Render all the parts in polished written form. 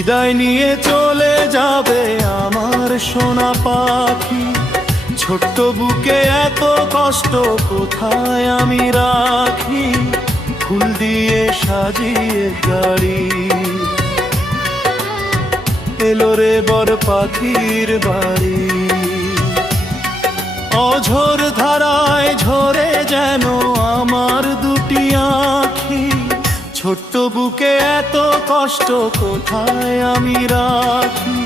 বিদায় নিয়ে চলে যাবে আমার সোনা পাখি। ছোট্ট বুকে এত কষ্ট কোথায় আমি রাখি, ফুল দিয়ে সাজিয়ে গাড়ি। এলো রে বর পাখির বাড়ি, অঝোর ধারায় ঝরে যেন আমার দুটি আঁখি। ছোট্ট বুকে এত কষ্ট কোথায় আমি রাখি,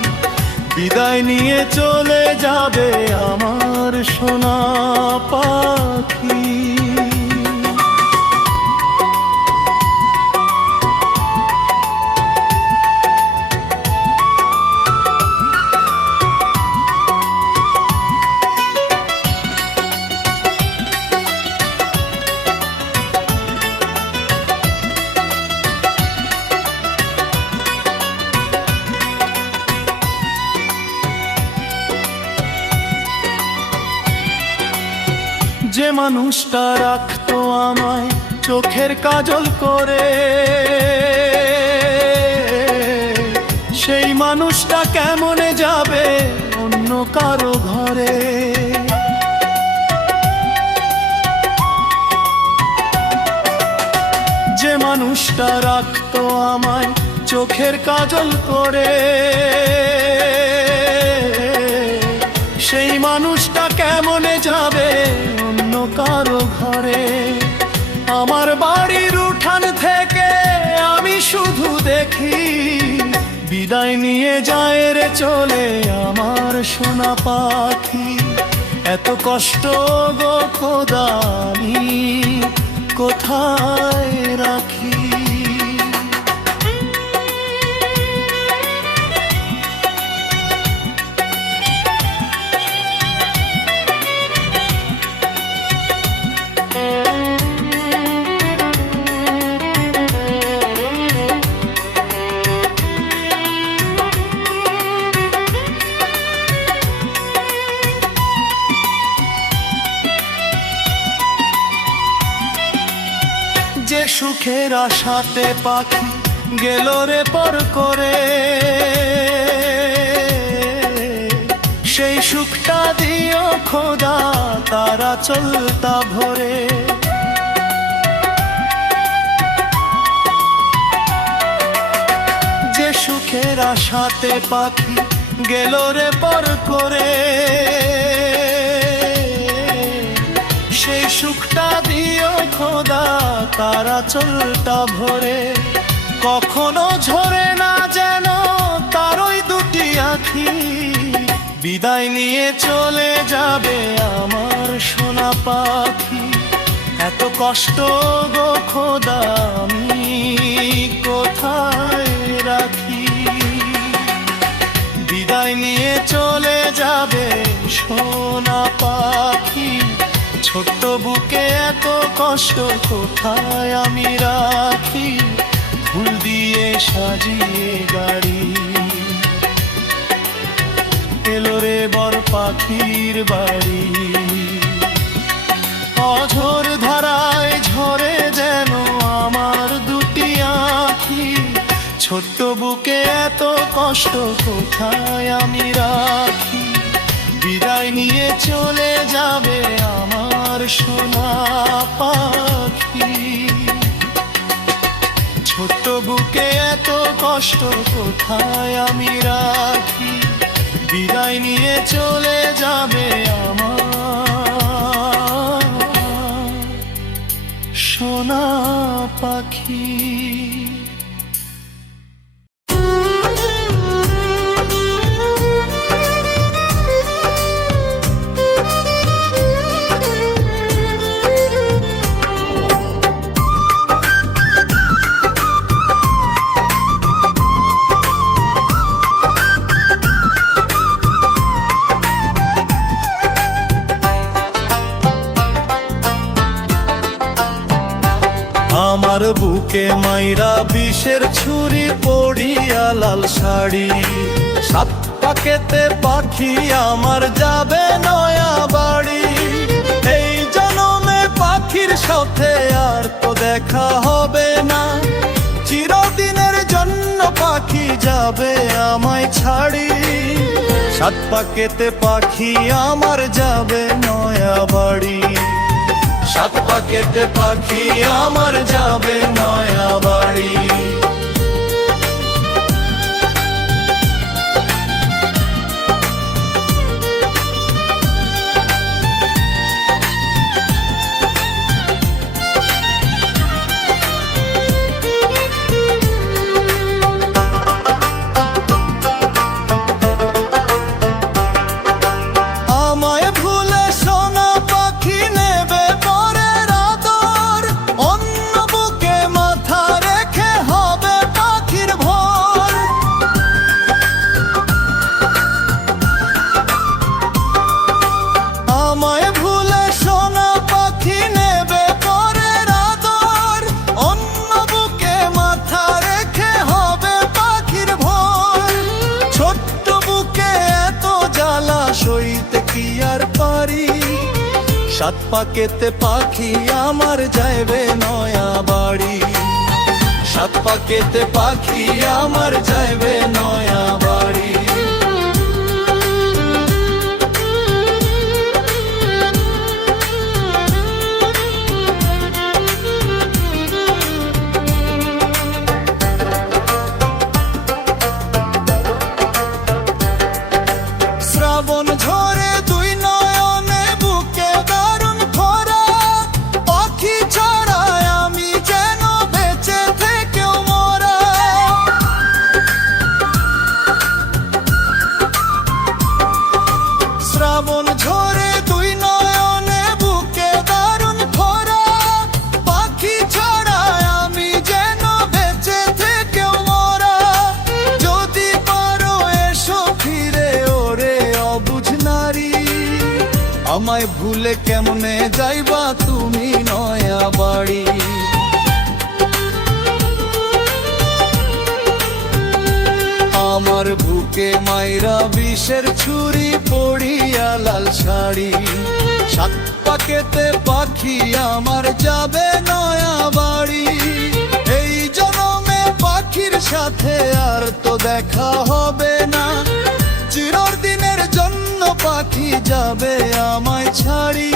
বিদায় নিয়ে চলে যাবে আমার সোনা পাখি। যে মানুষটা রাখতো আমায় চোখের কাজল করে, সেই মানুষটা কেমনে যাবে অন্য কারো ঘরে। যে মানুষটা রাখতো আমায় চোখের কাজল করে, সেই মানুষটা কেমনে যাবে অন্য কারো ঘরে। আমার বাড়ির উঠান থেকে আমি শুধু দেখি, বিদায় নিয়ে যায় রে চলে আমার সোনা পাখি। এত কষ্ট গো খোদা আমি কোথায় রাখি। যে সুখের আশাতে পাখি গেল রে পর করে, সেই সুখটা দিও খোদা তারা চলতা ভরে। যে সুখের আশাতে পাখি গেল রে পর করে, সেই সুখটা দিও খোদা তারা চলতা ভরে। কখনো ঝরে না যেন তারই দুটি আঁখি, বিদায় নিয়ে চলে যাবে আমার সোনা পাখি। এত কষ্ট গো খোদা আমি কোথায় রাখি, বিদায় নিয়ে চলে যাবে সোনা পাখি। ছোট্ট বুকে এত কষ্ট কোথায় আমি রাখি, ফুল দিয়ে সাজিয়ে গাড়ি। এলো রে বর পাখির বাড়ি, অঝোর ধারায় ঝরে যেন আমার দুটি আঁখি। ছোট্ট বুকে এত কষ্ট কোথায় আমি রাখি, বিদায় নিয়ে চলে যাবে আমার সোনা পাখি। ছোট্ট বুকে এত কষ্ট কোথায় আমি রাখি, বিদায় নিয়ে চলে যাবে আমার সোনা পাখি। আমার বুকে মাইরা বিষের ছুরি পড়িয়া লাল শাড়ি, সাত পাকেতে পাখি আমার যাবে নয়া বাড়ি। এই জনমে পাখির সাথে আর তো দেখা হবে না, চিরদিনের জন্য পাখি যাবে আমায় ছাড়ি, সাত পাকেতে পাখি আমার যাবে নয়া বাড়ি, সাত পাকেতে পাখি আমার যাবে নয়া বাড়ি। সাত পাকেতে পাখি আমার যাইবে নয়া বাড়ি, সাত পাকেতে পাখি আমার যাইবে নয়া বাড়ি। শ্রাবণ ঝরে দুই নয়নে বুকে দারুণ খরা, পাখি ছাড়ায় আমি যেন বেঁচে থেকেও মরা। শ্রাবণ ঝরে দুই নয়নে বুকে দারুণ খরা, পাখি ছাড়ায় আমি যেন বেঁচে থেকেও মরা। যদি পারো এসো ফিরে ওরে অবুঝ নারী, আমায় ভুলে কেমনে যাইবা তুমি নয়া বাড়ি। আমার বুকে মাইরা বিষের ছুরি পড়িয়া লাল শাড়ি, সাত পাকেতে পাখি আমার যাবে নয়া বাড়ি। এই জনমে পাখির সাথে আর তো দেখা হবে না, চিরদিনের জন্য পাখি যাবে আমায় ছাড়ি,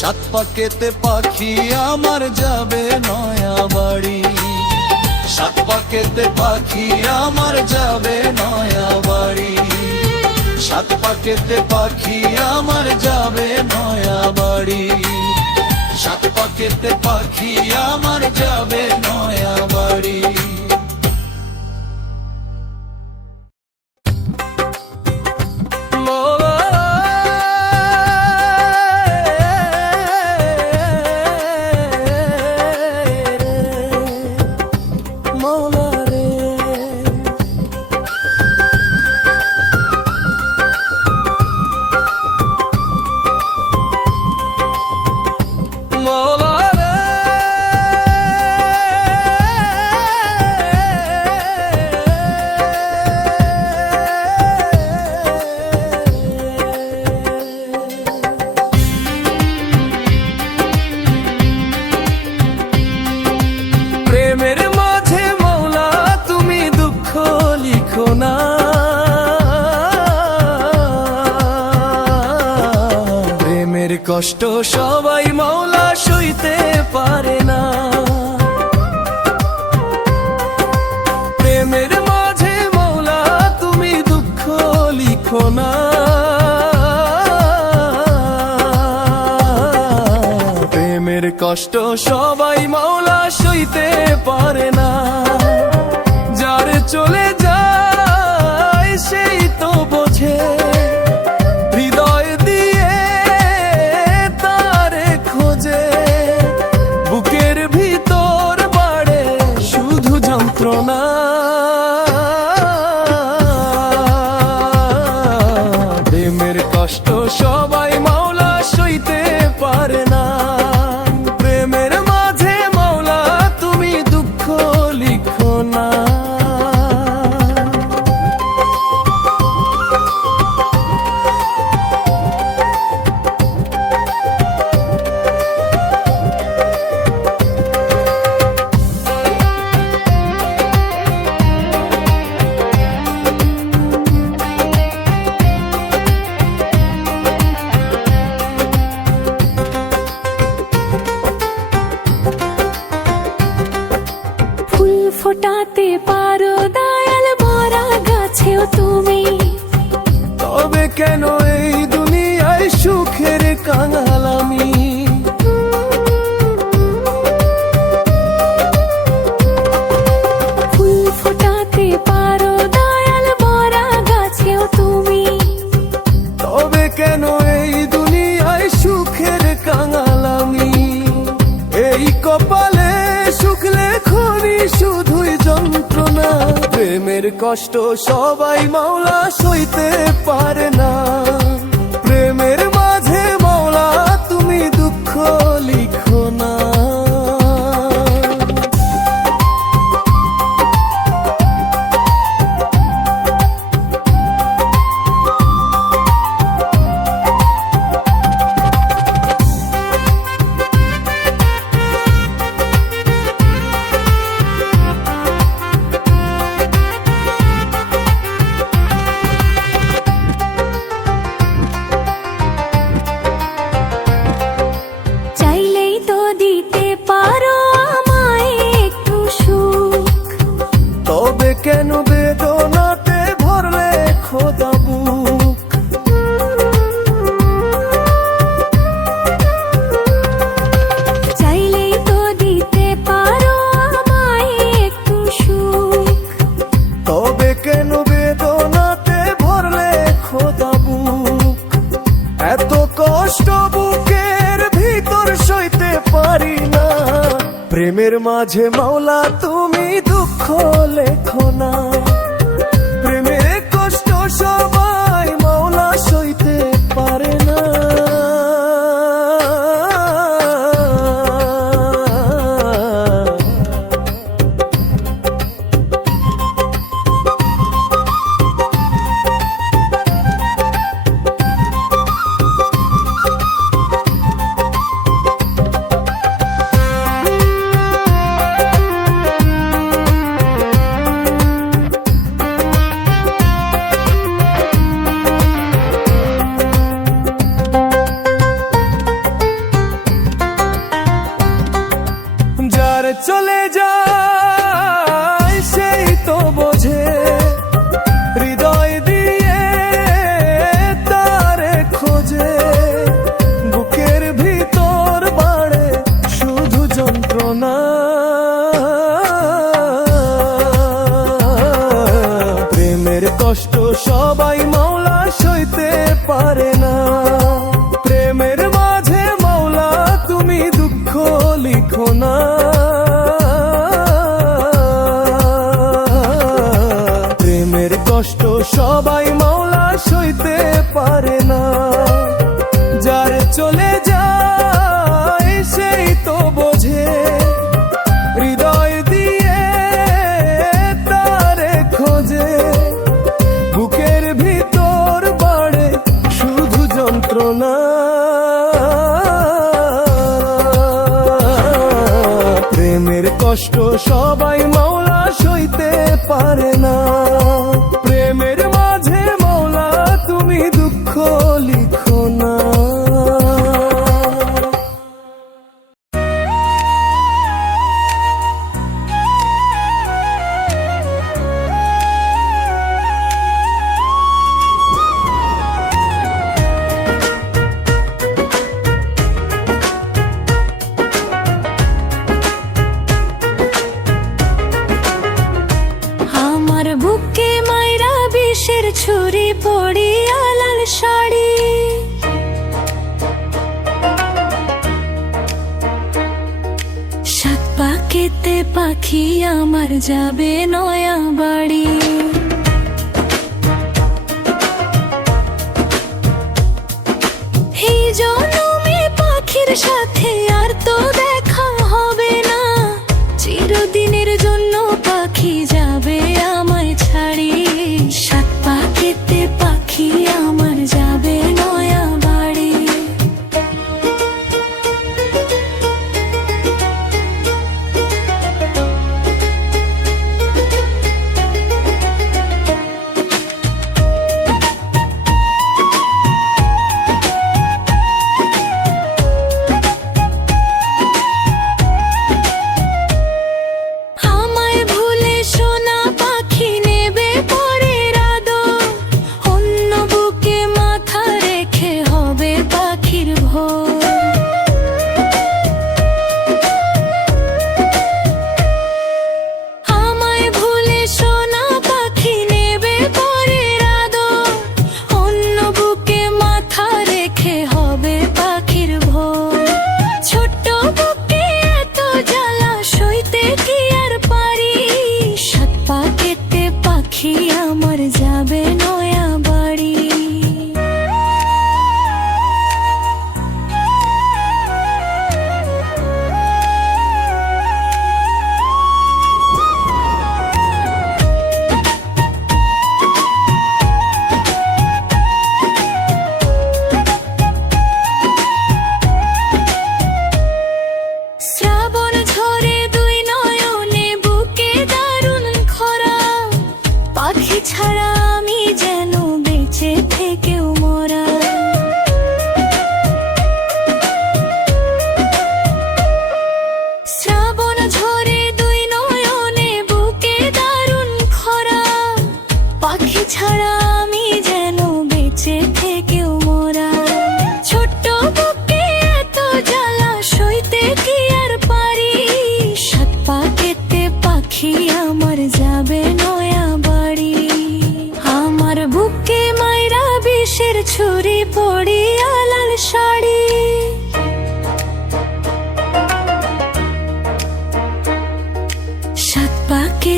সাত পাকেতে পাখি আমার যাবে নয়া বাড়ি, সাত পাকেতে পাখি আমার যাবে নয়া বাড়ি, সাত পাকেতে পাখি আমার যাবে নয়া বাড়ি, সাত পাকেতে পাখি আমার যাবে নয়া বাড়ি। কষ্ট সবাই মাওলা সইতে পারে না, প্রেমের মাঝে মাওলা তুমি দুঃখ লিখো না। প্রেমের কষ্ট সবাই মাওলা সইতে পারে না, যার চলে যায় সেই তো বোঝে, প্রেমের কষ্ট সবাই মাওলা সইতে পারে না, প্রেমের মাঝে মাওলা তুমি দুঃখ লিখো না। ফোটাতে পারো দয়াল ভরা গাছেও তুমি। তবে কেন এই দুনিয়ায় সুখের কাঙাল আমি? ফুল ফোটাতে পারো দয়াল ভরা গাছেও তুমি। তবে কেন এই দুনিয়ায় সুখের কাঙাল আমি? এই কপালে সুখ লেখনি শুধুই যন্ত্রণা। প্রেমের কষ্ট সবাই মাওলা সইতে পারে না। প্রেমের মাঝে মাওলা তুমি দুঃখ লিখো না। চাইলেই তো দিতে পারো আমায় একটু সুখ। তবে কেন বেদনাতে ভরলে খোদা বুক? চাইলেই তো দিতে পারো আমায় একটু সুখ। তবে কেন বেদনাতে ভরলে খোদা বুক? এত কষ্ট বুকের ভিতর সইতে পারি না। প্রেমের মাঝে মাওলা তুমি দুঃখ লেখো না। প্রেমের কষ্ট সবাই মাওলা সইতে পারে না। যার চলে যায় সেই তো বোঝে, হৃদয় দিয়ে তারে খোঁজে। বুকের ভিতর বাড়ে শুধু যন্ত্রণা। প্রেমের কষ্ট সবাই মাওলা সইতে পারে না। প্রেমের মাঝে মাওলা তুমি দুঃখ লিখো না। প্রেমের কষ্ট সবাই মাওলা সইতে পারে না। যার চলে যায় সেই তো বোঝে, হৃদয় দিয়ে তারে খোঁজে। বুকের ভিতর বাড়ে শুধু যন্ত্রণা। প্রেমের কষ্ট সবাই মাওলা সইতে পারে না। প্রেমের মাঝে মাওলা তুমি দুঃখ লিখো না। আমার বুকে মাইরা বিষের ছুরি পড়িয়া লাল শাড়ি। সাত পাকেতে পাখি আমার যাবে নয়া বাড়ি। এই জন্মে পাখির সাথে আর তো দেখা হবে না। চিরদিনের জন্য পাখি যাবে আমায় ছাড়ি। সাত পাকেতে পাখি আমার যাবে নয়া বাড়ি।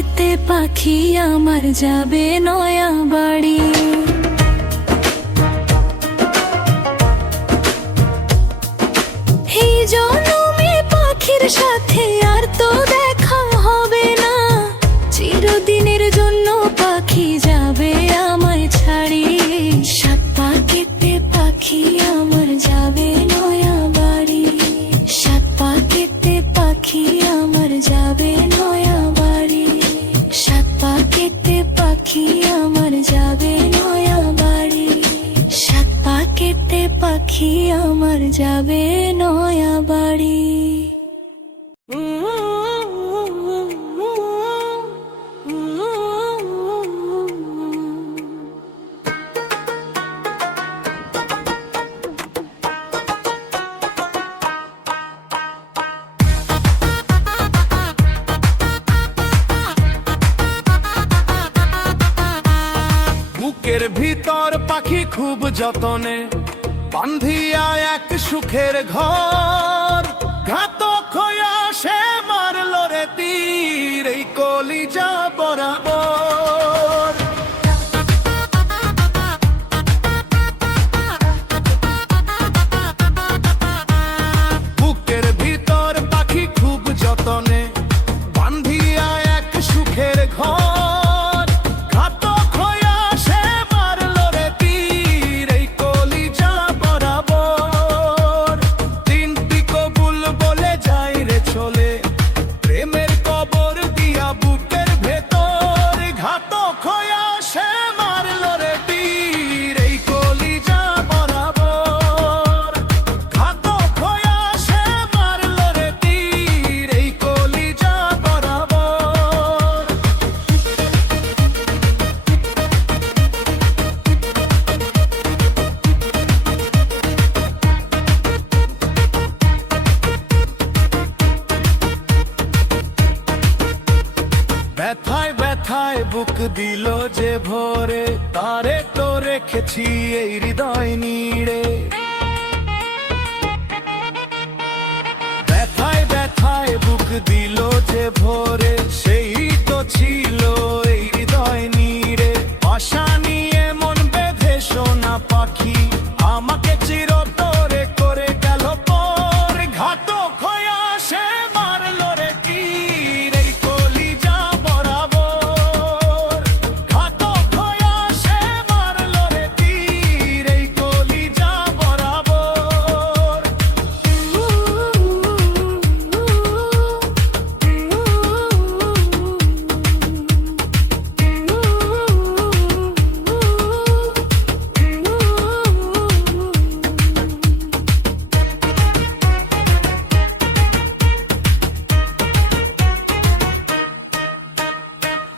পাখিতে পাখি আমার যাবে নয়া বাড়ি। এই জন্মে পাখির সাথে আর তো দেখা হবে না, চিরদিনের জন্য পাখি যাবে আমায় ছাড়ি। সাত পাখিতে পাখি আমার যাবে নয়া বাড়ি, সাত পাখিতে পাখি আমার যাবে নয়া বাড়ি, সাত পাখিতে পাখি আমার যাবে নয়া বাড়ি, সাত পাখিতে পাখি আমার যাবে নয়া বাড়ি। বুকের ভিতর পাখি খুব যতনে বান্ধিয়া এক সুখের ঘর, ঘাতক হইয়া সে মারল রে তীর এই কলিজা বরাবর। বুকের ভিতর পাখি খুব যতনে বান্ধিয়া এক সুখের ঘর, ঘাতক হইয়া সে মারল রে তীর এই কলিজা বরাবর। তিনটি কবুল বলে যাই রে চলে প্রেমের কবর দিয়া বুকের ভেতর, ঘাতক হইয়া সে মারল রে তীর এই কলিজা বরাবর, ঘাতক হইয়া সে মারল রে তীর এই কলিজা বরাবর। ব্যথায় ব্যথায় বুক দিল যে ভরে, তারে তো রেখেছি এই হৃদয় নিড়ে। ব্যথায় ব্যথায় বুক দিল যে ভরে, সেই তো ছিল এই হৃদয় নিড়ে। আশা নিয়ে মন বেঁধে সোনা পাখি আমাকে চিরতরে করে গেল পর, ঘাতক হইয়া সে মারল রে তীর এই কলিজা বরাবর, ঘাতক হইয়া সে মারল রে তীর এই কলিজা বরাবর।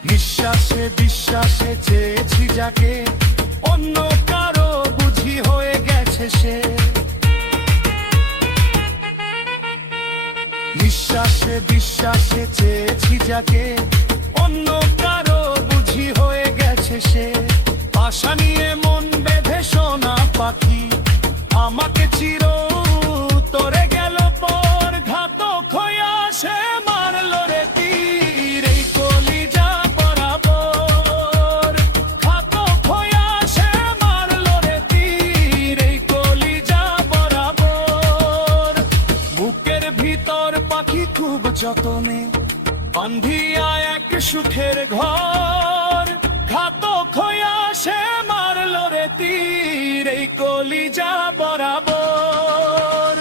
নিঃশ্বাসে বিশ্বাসে চেয়েছি যাকে, অন্য কারো বুঝি হয়ে গেছে সে। নিঃশ্বাসে বিশ্বাসে চেয়েছি যাকে, অন্য কারো বুঝি হয়ে গেছে সে। আশা নিয়ে মন বেঁধে সোনা পাখি আমাকে চির তোরে গেল পর, ঘাতক হইয়া সে মারল রে তীর এই কলিজা বরাবর, ঘাতক হইয়া সে মারল রে তীর এই কলিজা বরাবর। বুকের ভিতর পাখি খুব যতনে বান্ধিয়া এক সুখের ঘর, ঘাতক হইয়া সে মারল রে তীর এই কলিজা বরাবর।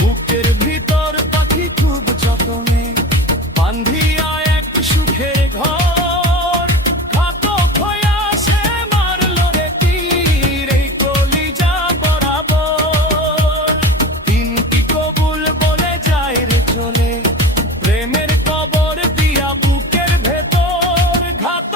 বুকের ভিতর পাখি খুব যতনে বান্ধিয়া এক সুখের ঘর, ঘাতক হইয়া সে মারল রে তীর এই কলিজা বরাবর। তিনটি কবুল বলে যায় রে চলে প্রেমের কবর দিয়া বুকের ভেতর, ঘাতক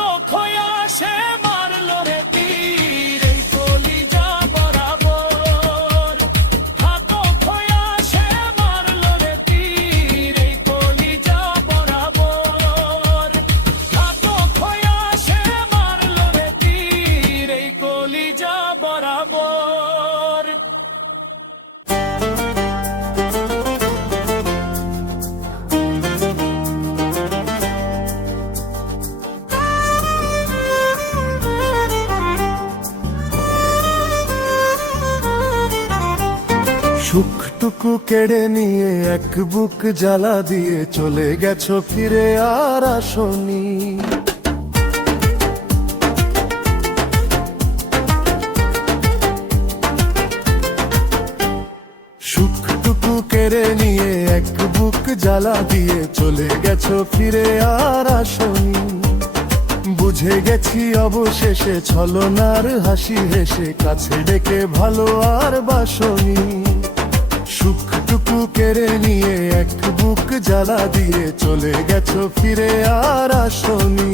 সুখটুকু কেড়ে নিয়ে এক বুক জ্বালা দিয়ে চলে গেছো ফিরে আর আসনি। সুখটুকু কেড়ে নিয়ে এক বুক জ্বালা দিয়ে চলে গেছো ফিরে আর আসনি। বুঝে গেছি অবশেষে ছলনার হাসি হেসে কাছে ডেকে ভালো আর বাসনি। সুখটুকু কেড়ে নিয়ে এক বুক জ্বালা দিয়ে চলে গেছো ফিরে আর আসনি।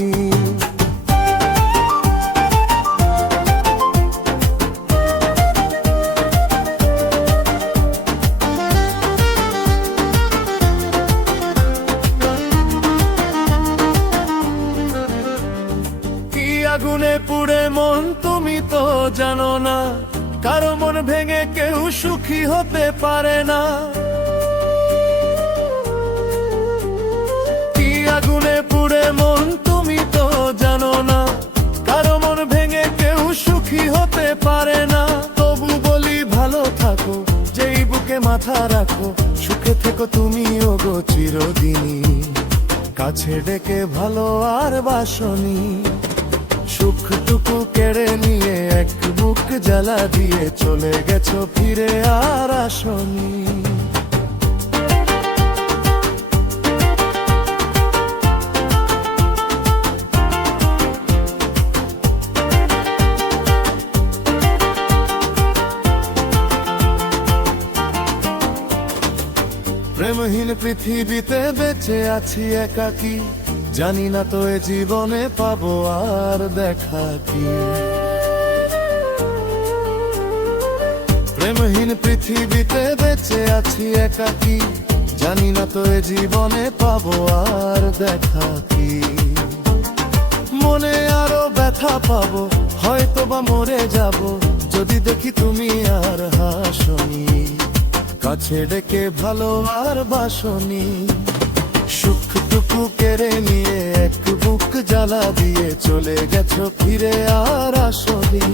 আগুনে পুড়ে মন তুমি তো জানো না, কারো মন ভেঙে কেউ সুখী হতে পারে না। কি আগুনে পুড়ে মন তুমি তো জানো না, কারো মন ভেঙে কেউ সুখী হতে পারে না। তবু বলি ভালো থাকো, যেই বুকে মাথা রাখো, সুখে থেকো তুমি ওগো চিরদিনই। কাছে ডেকে ভালো আর বাসনি। সুখটুকু কেড়ে নিয়ে এক বুক জ্বালা দিয়ে চলে গেছো ফিরে আর আসনি। প্রেমহীন পৃথিবীতে বেঁচে আছি একাকী, জানি না তো এ জীবনে পাবো আর দেখা কি। প্রেমহীন পৃথিবীতে বেঁচে আছি একাকী, জানি না তো এ জীবনে পাবো আর দেখা কি। মনে আরো ব্যথা পাবো, হয়তো বা মরে যাব, যদি দেখি তুমি আর হাসনি। কাছে ডেকে ভালো আর বাসনি। সুখটুকু কেড়ে নিয়ে এক বুক জ্বালা দিয়ে চলে গেছো ফিরে আর আসনি।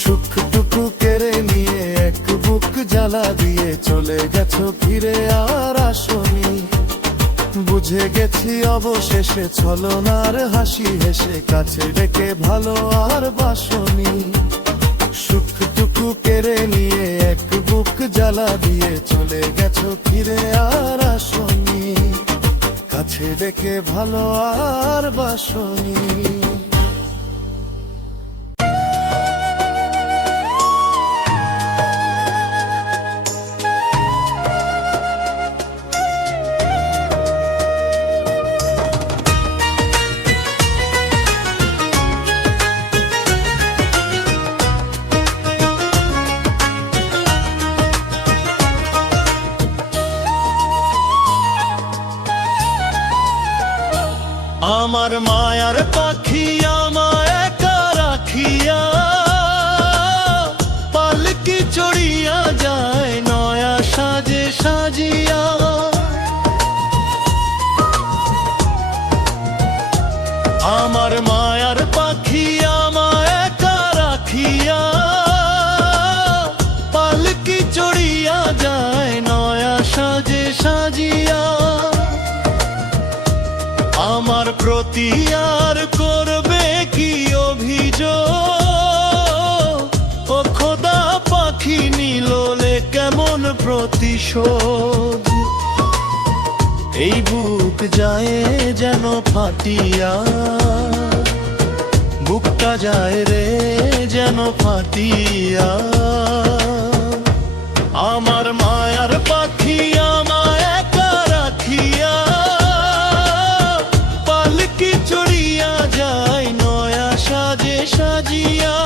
সুখটুকু কেড়ে নিয়ে এক বুক জ্বালা দিয়ে চলে গেছো ফিরে আর আসনি। বুঝে গেছি অবশেষে ছলনার হাসি হেসে কাছে ডেকে ভালো আর বাসনি। সুখটুকু কেড়ে নিয়ে এক বুক জ্বালা দিয়ে চলে গেছো ফিরে আর আসনি। কাছে ডেকে ভালো আর বাসনি। আমার মায়ার পাখি আমায় একা রাখিয়া, পালকি চড়িয়া যায় নয়া সাজে সাজিয়া। আমার মায়ার পাখি আমায় একা রাখিয়া, পালকি চড়িয়া যায় নয়া সাজে সাজিয়া। আমার প্রতি আর করবে কি অভিযোগ, ও খোদা পাখি নিললে কেমন প্রতিশোধ। এই বুক যায় যেন ফাটিয়া, বুকটা যায় রে যেন ফাটিয়া। আমার মায়ার পাখি আমায় একা রাখিয়া, পালকি চড়িয়া যায় নয়া সাজে সাজিয়া।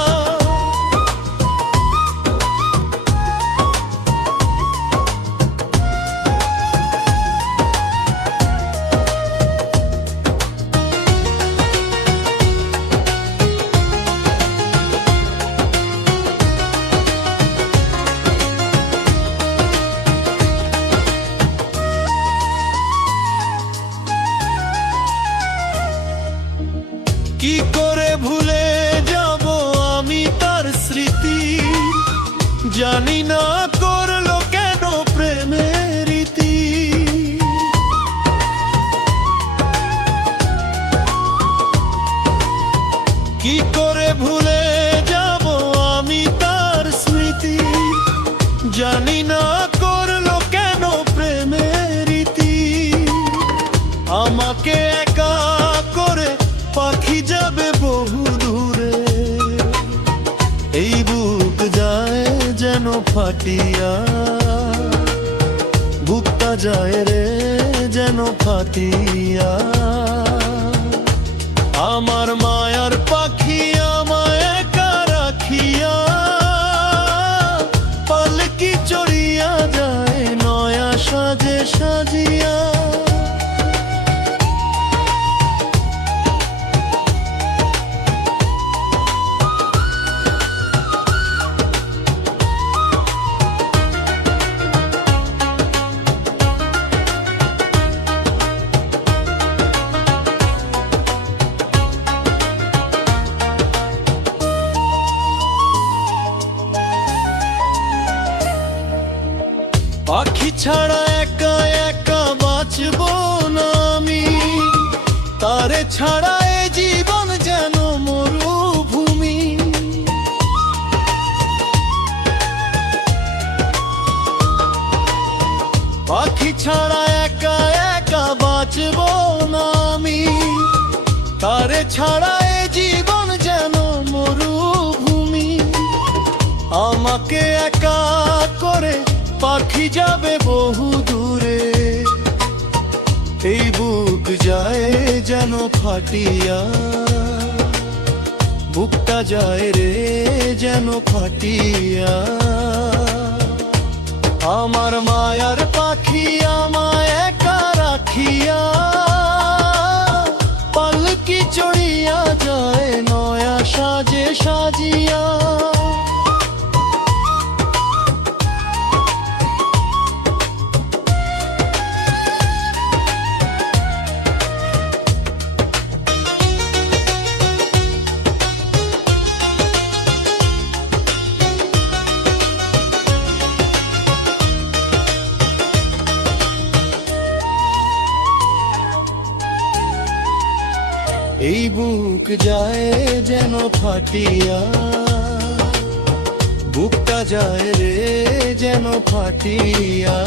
কি করে ভুলে যাব আমি তার স্মৃতি, জানি না করলো ভুলে যাব আমি তার স্মৃতি, জানি না করলো কেন প্রেমের রীতি। আমাকে একা করে পাখি যাবে বহু দূরে, এই বুক যায় যেন ফাটিয়া, বুকটা যায় রে যেন ফাটিয়া। আমার মায়ার পাখি আমায় একা রাখিয়া, পালকি চড়িয়া যায় নয়া সাজে সাজিয়া। পাখি ছাড়া একা একা বাঁচবো না আমি, তারে ছাড়া এ জীবন যেন মরুভূমি। পাখি ছাড়া একা একা বাঁচবো না আমি, তারে ছাড়া এ জীবন যেন মরুভূমি। আমাকে একা করে পাখি যাবে বহু দূরে, এই বুক যায় যেন ফাটিয়া, বুকটা যায় রে যেন ফাটিয়া। আমার মায়ার পাখি আমায় একা রাখিয়া, পালকি চড়িয়া যায় নয়া সাজে সাজিয়া। এই বুক যায় যেন ফাটিয়া, বুকটা যায় রে যেন ফাটিয়া।